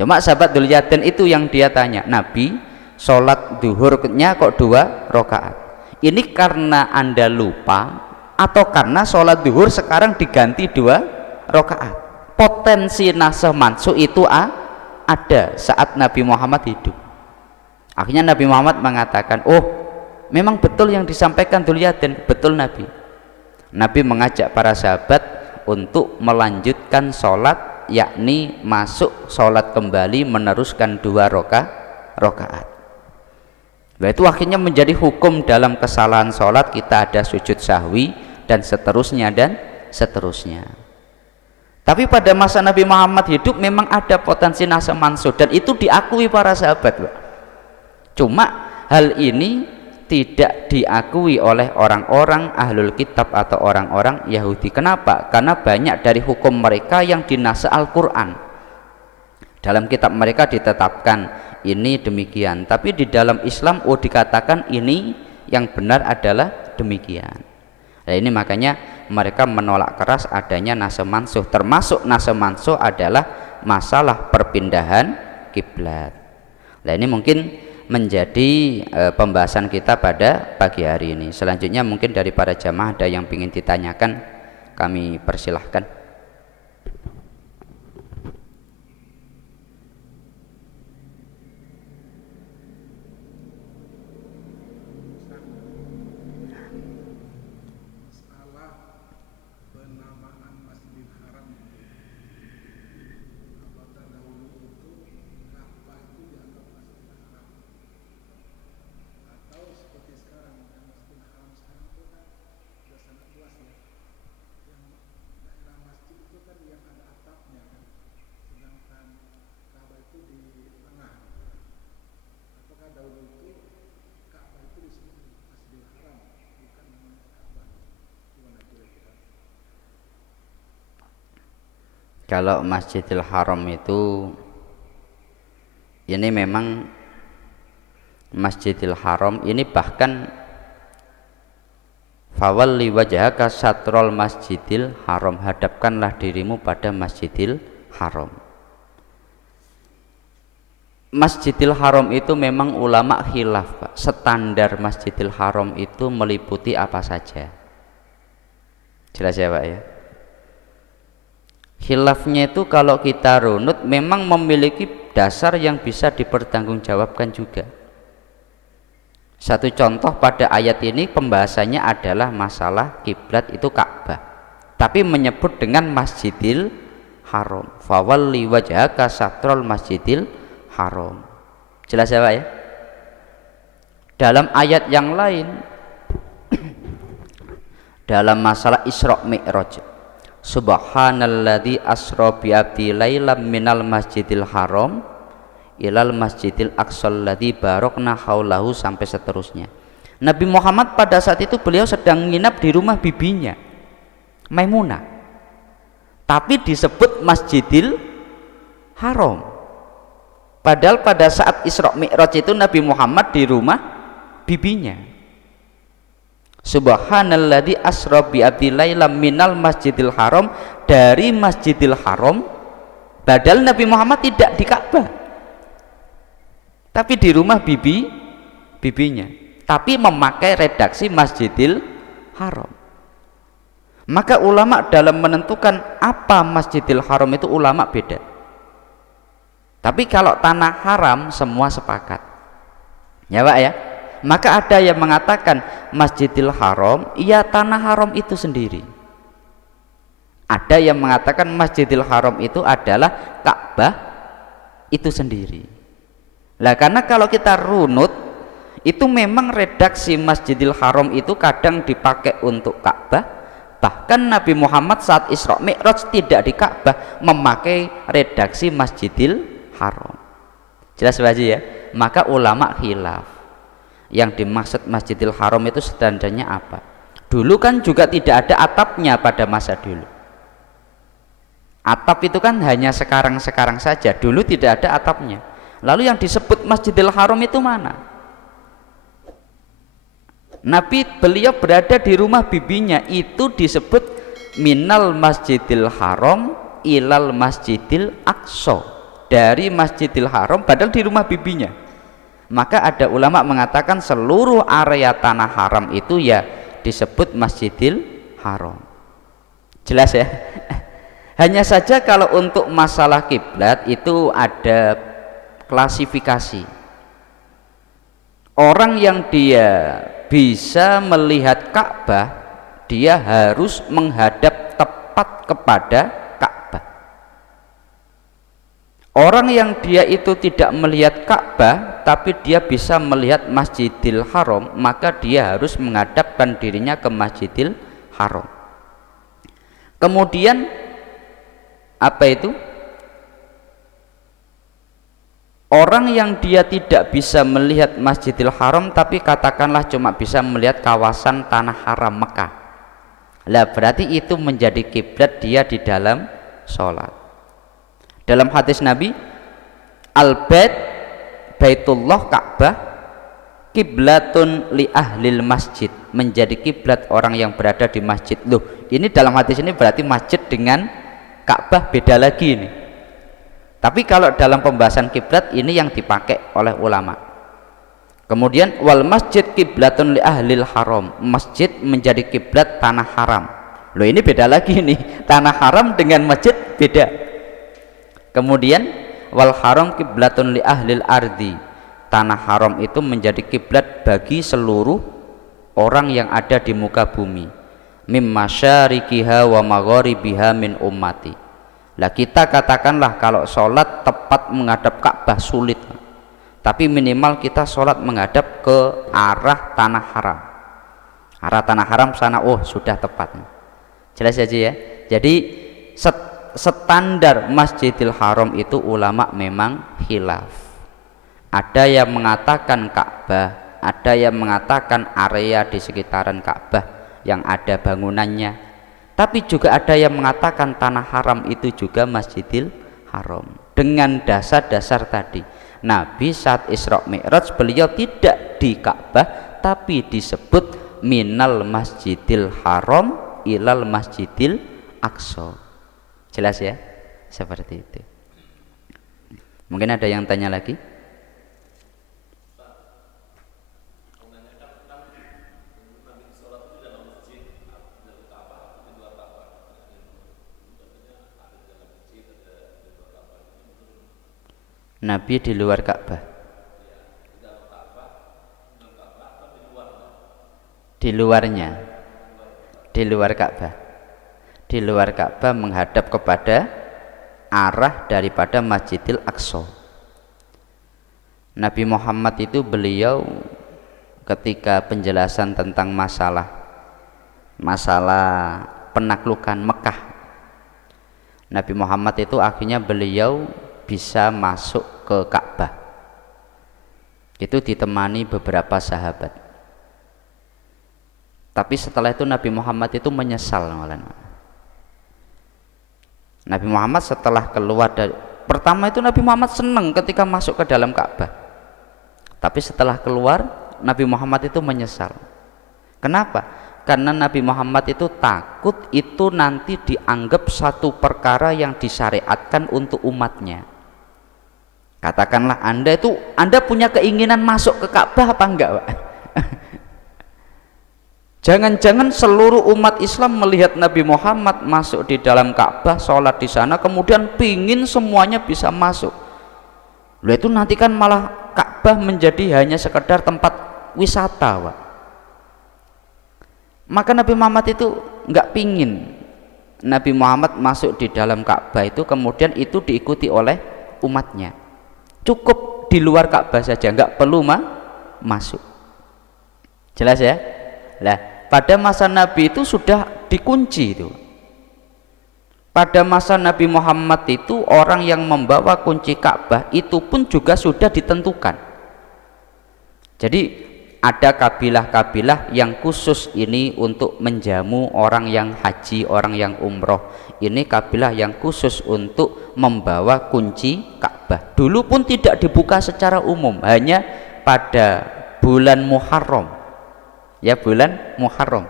Cuma sahabat Dzulyaden itu yang dia tanya, Nabi sholat duhurnya kok 2 rakaat, ini karena anda lupa atau karena sholat duhur sekarang diganti 2 rakaat? Potensi nasakh mansukh itu ada saat Nabi Muhammad hidup. Akhirnya Nabi Muhammad mengatakan, oh memang betul yang disampaikan Dzulyaden, betul Nabi. Nabi mengajak para sahabat untuk melanjutkan sholat, yakni masuk sholat kembali meneruskan 2 rakaat. Nah itu akhirnya menjadi hukum dalam kesalahan sholat, kita ada sujud sahwi dan seterusnya. Tapi pada masa Nabi Muhammad hidup memang ada potensi nasakh mansukh dan itu diakui para sahabat, Pak. Cuma hal ini tidak diakui oleh orang-orang ahlul kitab atau orang-orang Yahudi. Kenapa? Karena banyak dari hukum mereka yang dinasakh Al-Quran. Dalam kitab mereka ditetapkan ini demikian, tapi di dalam Islam dikatakan ini yang benar adalah demikian. Nah ini makanya mereka menolak keras adanya nasakh mansukh, termasuk nasakh mansukh adalah masalah perpindahan kiblat. Nah ini mungkin menjadi pembahasan kita pada pagi hari ini. Selanjutnya mungkin dari para jamaah ada yang ingin ditanyakan, kami persilahkan. Kalau Masjidil Haram itu, ini memang Masjidil Haram ini bahkan fawalli wajhaka satrol Masjidil Haram, hadapkanlah dirimu pada Masjidil Haram. Masjidil Haram itu memang ulama khilaf, Pak. Standar Masjidil Haram itu meliputi apa saja? Jelas ya Pak ya? Khilafnya itu kalau kita runut memang memiliki dasar yang bisa dipertanggungjawabkan juga. Satu contoh pada ayat ini pembahasannya adalah masalah kiblat itu Ka'bah, tapi menyebut dengan Masjidil Haram. Fawalli wajhaka satrol Masjidil Haram. Jelas ya Pak ya? Dalam ayat yang lain dalam masalah Isra Mi'raj, Subhanalladzi asra bi abdi lailam minal masjidil haram ilal masjidil aqsal ladzi barokna haulahu, sampai seterusnya. Nabi Muhammad pada saat itu beliau sedang nginap di rumah bibinya Maimunah, tapi disebut Masjidil Haram. Padahal pada saat Isra Mi'raj itu Nabi Muhammad di rumah bibinya. Subhanalladzi asra bi abdi lailam minal masjidil haram, dari Masjidil Haram, padahal Nabi Muhammad tidak di Ka'bah tapi di rumah bibinya, tapi memakai redaksi Masjidil Haram. Maka ulama dalam menentukan apa Masjidil Haram itu ulama beda. Tapi kalau tanah haram semua sepakat. Ya Pak ya? Maka ada yang mengatakan Masjidil Haram ya tanah haram itu sendiri. Ada yang mengatakan Masjidil Haram itu adalah Ka'bah itu sendiri. Lah karena kalau kita runut itu memang redaksi Masjidil Haram itu kadang dipakai untuk Ka'bah, bahkan Nabi Muhammad saat Isra Mi'raj tidak di Ka'bah memakai redaksi Masjidil Haram. Jelas Pak Haji ya? Maka ulama khilaf yang dimaksud Masjidil Haram itu standarnya apa. Dulu kan juga tidak ada atapnya pada masa dulu. Atap itu kan hanya sekarang-sekarang saja, dulu tidak ada atapnya. Lalu yang disebut Masjidil Haram itu mana? Nabi beliau berada di rumah bibinya, itu disebut minal Masjidil Haram ilal Masjidil Aqsa, dari Masjidil Haram padahal di rumah bibinya. Maka ada ulama mengatakan seluruh area tanah haram itu ya disebut Masjidil Haram. Jelas ya? Hanya saja kalau untuk masalah kiblat itu ada klasifikasi. Orang yang dia bisa melihat Ka'bah, dia harus menghadap tepat kepada Ka'bah. Orang yang dia itu tidak melihat Ka'bah tapi dia bisa melihat Masjidil Haram, maka dia harus menghadapkan dirinya ke Masjidil Haram. Kemudian apa itu? Orang yang dia tidak bisa melihat Masjidil Haram tapi katakanlah cuma bisa melihat kawasan tanah haram Mekah, lah berarti itu menjadi kiblat dia di dalam sholat. Dalam hadis Nabi, al-bait Baitullah Ka'bah kiblatun li ahlil masjid, menjadi kiblat orang yang berada di masjid. Loh, ini dalam hadis ini berarti masjid dengan Ka'bah beda lagi ini. Tapi kalau dalam pembahasan kiblat ini yang dipakai oleh ulama. Kemudian wal masjid kiblatun li ahlil haram, masjid menjadi kiblat tanah haram. Loh, ini beda lagi nih, tanah haram dengan masjid beda. Kemudian wal haram kiblatun li ahlil ardi, tanah haram itu menjadi kiblat bagi seluruh orang yang ada di muka bumi. Mim masyarikiha wa magharibiha min ummati. Lah kita katakanlah kalau sholat tepat menghadap Ka'bah sulit, tapi minimal kita sholat menghadap ke arah tanah haram. Arah tanah haram sana, oh sudah tepat. Jelas aja ya. Jadi standar Masjidil Haram itu ulama memang khilaf. Ada yang mengatakan Ka'bah, ada yang mengatakan area di sekitaran Ka'bah yang ada bangunannya, tapi juga ada yang mengatakan tanah haram itu juga Masjidil Haram. Dengan dasar-dasar tadi, Nabi saat Isra Mi'raj beliau tidak di Ka'bah, tapi disebut minal Masjidil Haram ilal Masjidil Aqsa. Jelas ya? Seperti itu. Mungkin ada yang tanya lagi? Nabi di luar Ka'bah. Di luarnya. Di luar Ka'bah. Di luar Ka'bah menghadap kepada arah daripada Masjidil Aqsa. Nabi Muhammad itu beliau ketika penjelasan tentang masalah penaklukan Mekah, Nabi Muhammad itu akhirnya beliau bisa masuk ke Ka'bah. Itu ditemani beberapa sahabat. Tapi setelah itu Nabi Muhammad itu menyesal. Nabi Muhammad setelah keluar dari, pertama itu Nabi Muhammad senang ketika masuk ke dalam Ka'bah. Tapi setelah keluar Nabi Muhammad itu menyesal. Kenapa? Karena Nabi Muhammad itu takut itu nanti dianggap satu perkara yang disyariatkan untuk umatnya. Katakanlah Anda punya keinginan masuk ke Ka'bah apa enggak, Pak? Jangan-jangan seluruh umat Islam melihat Nabi Muhammad masuk di dalam Ka'bah, sholat di sana, kemudian pingin semuanya bisa masuk. Loh, itu nanti kan malah Ka'bah menjadi hanya sekedar tempat wisata, Pak. Maka Nabi Muhammad itu enggak pingin Nabi Muhammad masuk di dalam Ka'bah itu kemudian itu diikuti oleh umatnya. Cukup di luar Ka'bah saja, enggak perlu masuk. Jelas ya? Lah, pada masa Nabi itu sudah dikunci itu. Pada masa Nabi Muhammad itu orang yang membawa kunci Ka'bah itu pun juga sudah ditentukan. Jadi ada kabilah-kabilah yang khusus ini untuk menjamu orang yang haji, orang yang umroh. Ini kabilah yang khusus untuk membawa kunci Ka'bah. Dulu pun tidak dibuka secara umum, hanya pada bulan Muharram. Ya, bulan Muharram,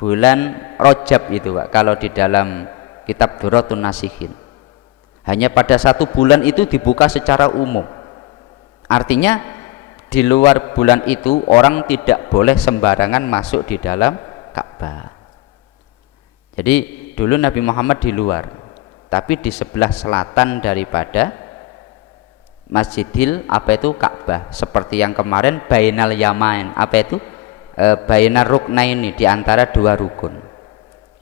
bulan Rajab itu, Pak, kalau di dalam kitab Durratun Nasihin. Hanya pada satu bulan itu dibuka secara umum. Artinya di luar bulan itu orang tidak boleh sembarangan masuk di dalam Ka'bah. Jadi dulu Nabi Muhammad di luar, tapi di sebelah selatan daripada Masjidil Ka'bah, seperti yang kemarin Bainal Yamain, Bainar Ruknaini, di antara dua rukun,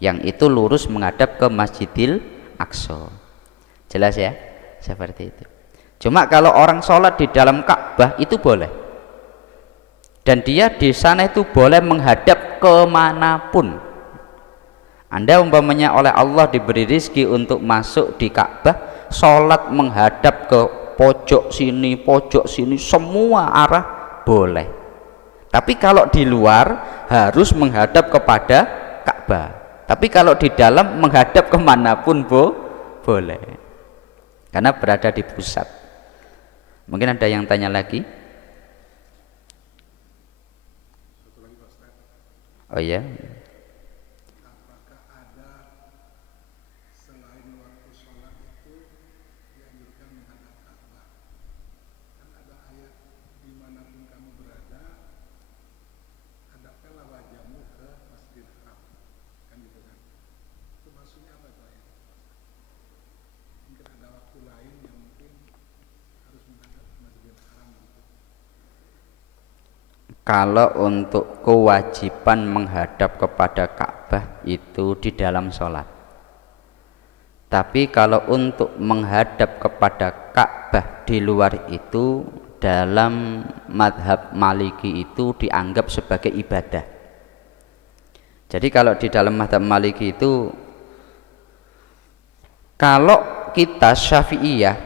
yang itu lurus menghadap ke Masjidil Aqsa. Jelas ya? Seperti itu. Cuma kalau orang sholat di dalam Ka'bah itu boleh, dan dia di sana itu boleh menghadap kemanapun. Anda umpamanya oleh Allah diberi rizki untuk masuk di Ka'bah, sholat menghadap ke pojok sini, semua arah boleh. Tapi kalau di luar harus menghadap kepada Ka'bah. Tapi kalau di dalam menghadap kemanapun boleh, karena berada di pusat. Mungkin ada yang tanya lagi? Oh ya. Kalau untuk kewajiban menghadap kepada Ka'bah itu di dalam sholat. Tapi kalau untuk menghadap kepada Ka'bah di luar itu, dalam madhab Maliki itu dianggap sebagai ibadah. Jadi kalau di dalam madhab Maliki itu, kalau kita Syafi'iyah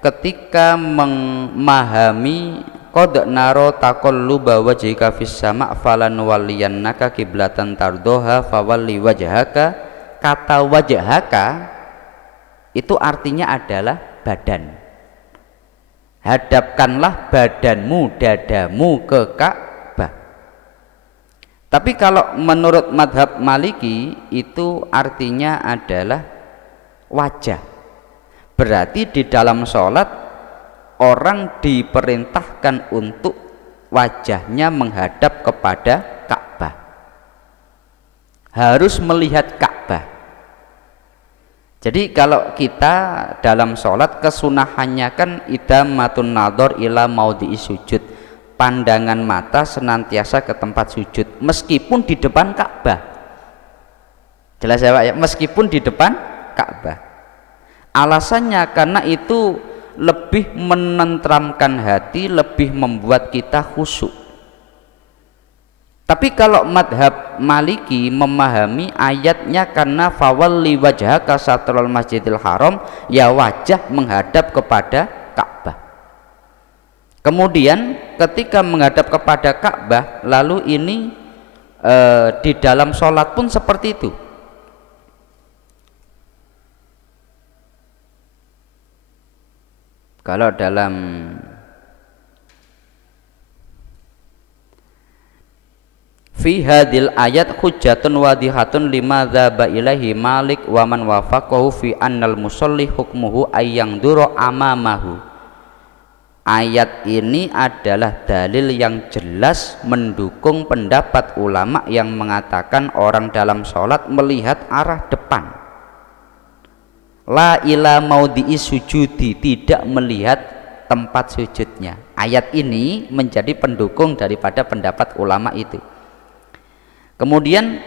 ketika memahami qad naro taqalluba wajhika fis sama' falan waliyannaka kiblatan tardoha fawalli wajhaka, kata wajhaka itu artinya adalah badan. Hadapkanlah badanmu, dadamu ke Ka'bah. Tapi kalau menurut madhab Maliki itu artinya adalah wajah. Berarti di dalam sholat orang diperintahkan untuk wajahnya menghadap kepada Ka'bah, harus melihat Ka'bah. Jadi kalau kita dalam sholat kesunahannya kan idamatun nadhor ila maudhi'i sujud, pandangan mata senantiasa ke tempat sujud meskipun di depan Ka'bah. Jelas ya Pak ya, meskipun di depan Ka'bah. Alasannya karena itu lebih menenteramkan hati, lebih membuat kita khusyuk. Tapi kalau madhab Maliki memahami ayatnya karena fawalli wajhaka satrul masjidil haram, ya wajah menghadap kepada Ka'bah. Kemudian ketika menghadap kepada Ka'bah, lalu ini di dalam sholat pun seperti itu. Kalau dalam fi hadil ayat hujjatun wadihatun lima dzaba ilaihi Malik wa man wafaqahu fi annal musalli hukmuhu ayyang duro amamahu. Ayat ini adalah dalil yang jelas mendukung pendapat ulama yang mengatakan orang dalam sholat melihat arah depan. La ila maudhi'i sujudi, tidak melihat tempat sujudnya. Ayat ini menjadi pendukung daripada pendapat ulama itu. Kemudian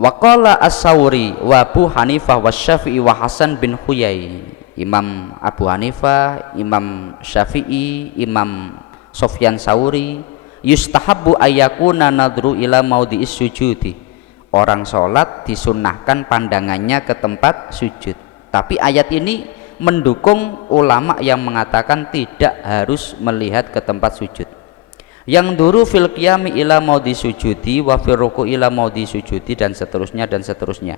waqala as-Sauri wa Abu Hanifah wa Syafi'i wa Hasan bin Huyai. Imam Abu Hanifah, Imam Syafi'i, Imam Sufyan Sauri, yustahabbu ayyakuna nadru ila maudhi'is sujudi. Orang sholat disunnahkan pandangannya ke tempat sujud. Tapi ayat ini mendukung ulama yang mengatakan tidak harus melihat ke tempat sujud. Yang duru fil qiyami ila maudhi sujudi wa fil ruku ila maudhi sujudi, dan seterusnya dan seterusnya.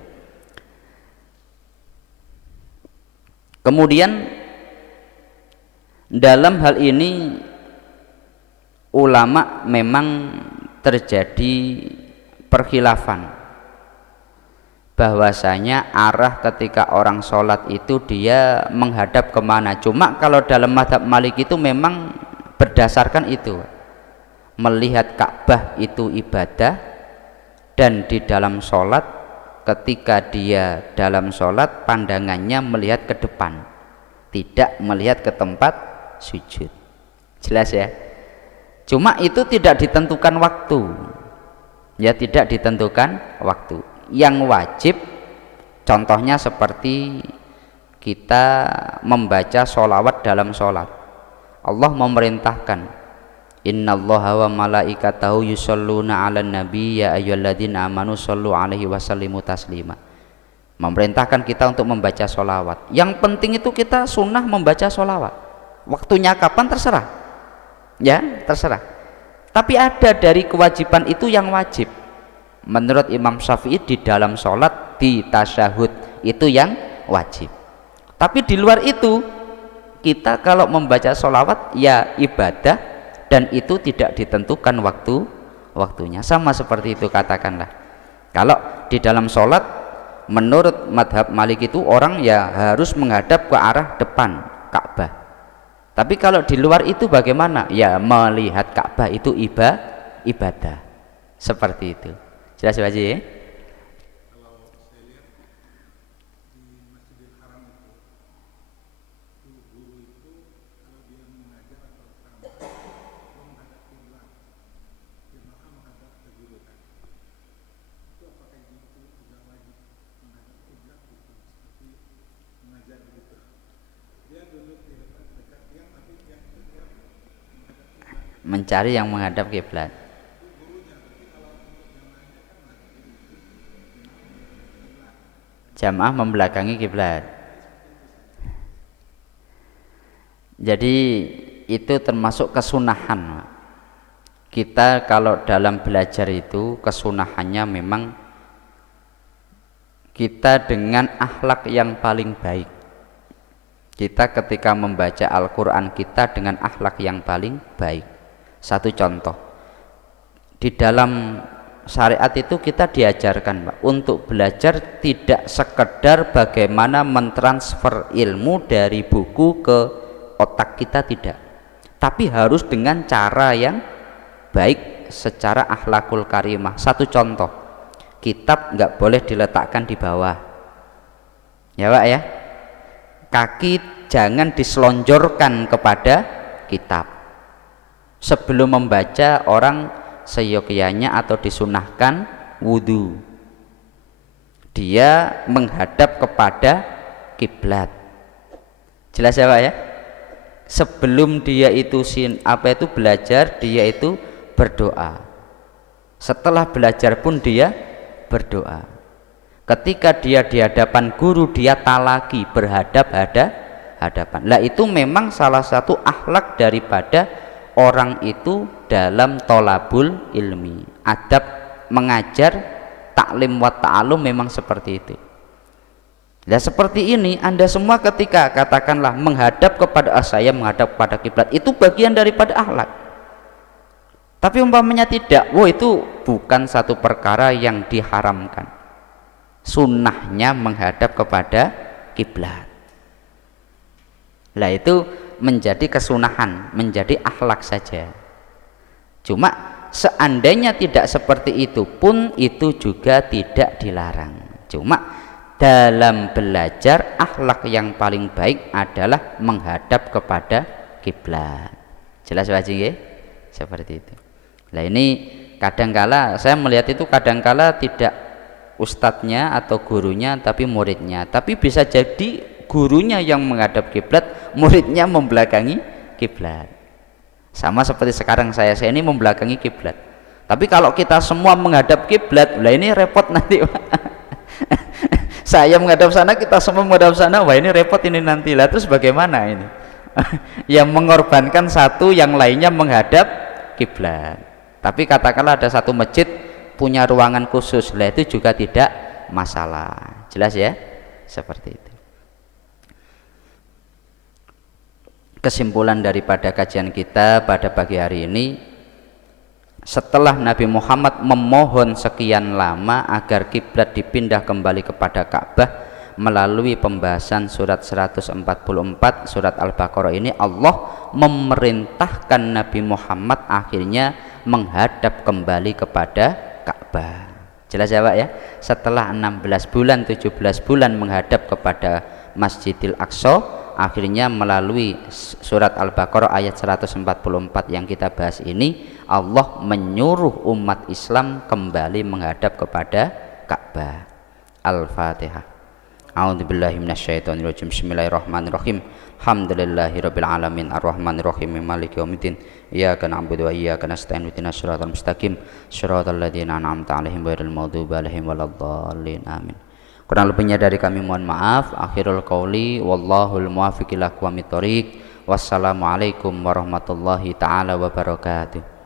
Kemudian dalam hal ini ulama memang terjadi perkhilafan bahwasanya arah ketika orang sholat itu dia menghadap kemana. Cuma kalau dalam mazhab Malik itu memang berdasarkan itu, melihat Ka'bah itu ibadah, dan di dalam sholat ketika dia dalam sholat pandangannya melihat ke depan, tidak melihat ke tempat sujud. Jelas ya. Cuma itu tidak ditentukan waktu, ya, tidak ditentukan waktu. Yang wajib contohnya seperti kita membaca sholawat dalam sholat. Allah memerintahkan innallaha wa malaikatahu yusholluna ala nabi ya ayyuhalladzina amanu shollu alaihi wasallimu taslima. Memerintahkan kita untuk membaca sholawat. Yang penting itu kita sunnah membaca sholawat. Waktunya kapan terserah, ya terserah. Tapi ada dari kewajiban itu yang wajib. Menurut Imam Syafi'i di dalam sholat di tasyahud itu yang wajib. Tapi di luar itu kita kalau membaca sholawat ya ibadah, dan itu tidak ditentukan waktunya. Sama seperti itu, katakanlah kalau di dalam sholat menurut madhab Malik itu orang ya harus menghadap ke arah depan Ka'bah. Tapi kalau di luar itu bagaimana? Ya melihat Ka'bah itu ibadah. Seperti itu. Jelas Pak Haji ya? Mencari yang menghadap kiblat. Jamaah membelakangi kiblat. Jadi itu termasuk kesunahan. Kita kalau dalam belajar itu kesunahannya memang kita dengan akhlak yang paling baik. Kita ketika membaca Al-Quran kita dengan akhlak yang paling baik. Satu contoh, di dalam syariat itu kita diajarkan Pak, untuk belajar tidak sekedar bagaimana mentransfer ilmu dari buku ke otak kita, tidak, tapi harus dengan cara yang baik secara akhlakul karimah. Satu contoh, kitab nggak boleh diletakkan di bawah ya Pak ya, kaki jangan diselonjorkan kepada kitab. Sebelum membaca orang seyogyanya atau disunahkan wudhu, dia menghadap kepada kiblat. Jelas ya Pak ya? Sebelum dia itu belajar, dia itu berdoa. Setelah belajar pun dia berdoa. Ketika dia di hadapan guru, dia talaki, berhadapan. Lah itu memang salah satu akhlak daripada orang itu dalam tolabul ilmi. Adab mengajar, taklim wa ta'alum memang seperti itu. Nah seperti ini Anda semua ketika katakanlah menghadap kepada saya menghadap kepada kiblat, itu bagian daripada akhlak. Tapi umpamanya tidak, itu bukan satu perkara yang diharamkan. Sunnahnya menghadap kepada kiblat. Lah itu menjadi kesunahan, menjadi akhlak saja. Cuma seandainya tidak seperti itu pun itu juga tidak dilarang. Cuma dalam belajar akhlak yang paling baik adalah menghadap kepada kiblat. Jelas Pak Haji ya? Seperti itu. Nah ini kadangkala saya melihat itu kadangkala tidak ustadznya atau gurunya tapi muridnya, tapi bisa jadi gurunya yang menghadap kiblat, muridnya membelakangi kiblat. Sama seperti sekarang saya ini membelakangi kiblat. Tapi kalau kita semua menghadap kiblat, lah ini repot nanti. Saya menghadap sana, kita semua menghadap sana, wah ini repot ini nanti. Lah terus bagaimana ini? Yang mengorbankan satu, yang lainnya menghadap kiblat. Tapi katakanlah ada satu masjid punya ruangan khusus, lah itu juga tidak masalah. Jelas ya? Seperti itu. Kesimpulan daripada kajian kita pada pagi hari ini, setelah Nabi Muhammad memohon sekian lama agar kiblat dipindah kembali kepada Ka'bah melalui pembahasan surat 144 surat Al-Baqarah ini, Allah memerintahkan Nabi Muhammad akhirnya menghadap kembali kepada Ka'bah. Jelas ya Pak ya? Setelah 16 bulan 17 bulan menghadap kepada Masjidil Aqsa, akhirnya melalui surat Al-Baqarah ayat 144 yang kita bahas ini, Allah menyuruh umat Islam kembali menghadap kepada Ka'bah. Al-Fatihah. A'udzubillahi minasyaitonirrajim. Bismillahirrahmanirrahim. Alhamdulillahirabbil alamin arrahmanirrahim maliki yaumiddin. Iyyaka na'budu wa iyyaka nasta'in ihdinas siratal mustaqim siratal ladzina an'amta 'alaihim ghairil maghdubi 'alaihim waladdallin. Amin. Kurang lebihnya dari kami mohon maaf. Akhirul qauli wallahul muwaffiq ila aqwamit thoriq. Wassalamualaikum warahmatullahi taala wabarakatuh.